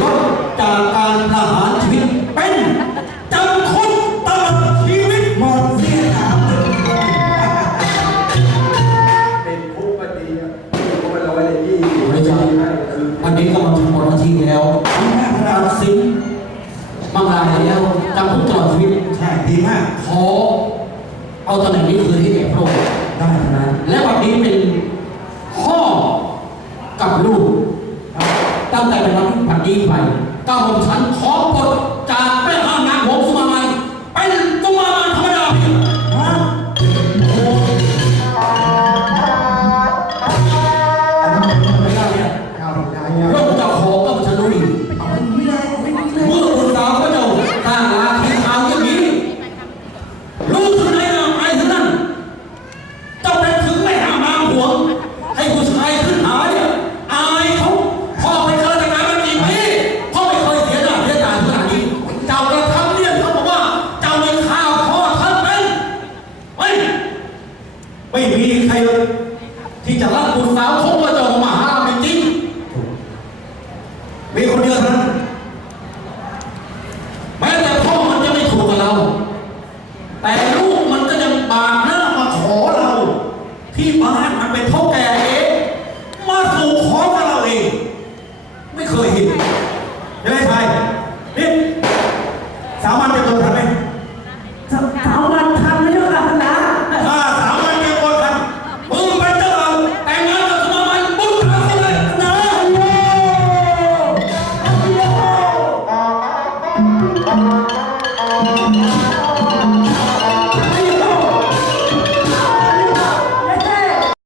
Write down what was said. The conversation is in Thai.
ลดจากการประหารชีวิตเป็นจำคุกตลอดชีวิตหมดเสียถามเลยเป็นคุกก็ดีอะคุกไปร้อยเลยพี่ไม่ใช่คือวันนี้กำลังจะหมดหน้าที่แล้วตัดสินบางรายแล้วจำคุกตลอดชีวิตใช่ดีมากขอเอาตำแหน่งนี้คืนให้แก่พระองค์ได้ทั้งนั้น และวันนี้เป็นพ่อ ก้าวไกตั้งแต่เป็นวันที่ผัดดีไปก้าวของฉันขอป ไม่มีใครที่จะรับบุตรสาวของพระเจ้ามาหาเป็นจริงมีคนเดียวนั้แม้แต่พ่อมันจะไม่ถูกกับเรา แต่ลูกมันก็ยังบาดหน้ามาขอเรา ที่บ้านมันเป็นพ่อแก่เองมาถูกขอกับเราเองไม่เคยเห็นใช่ไหมไทยนี่สามารถป็นตัว Thank you.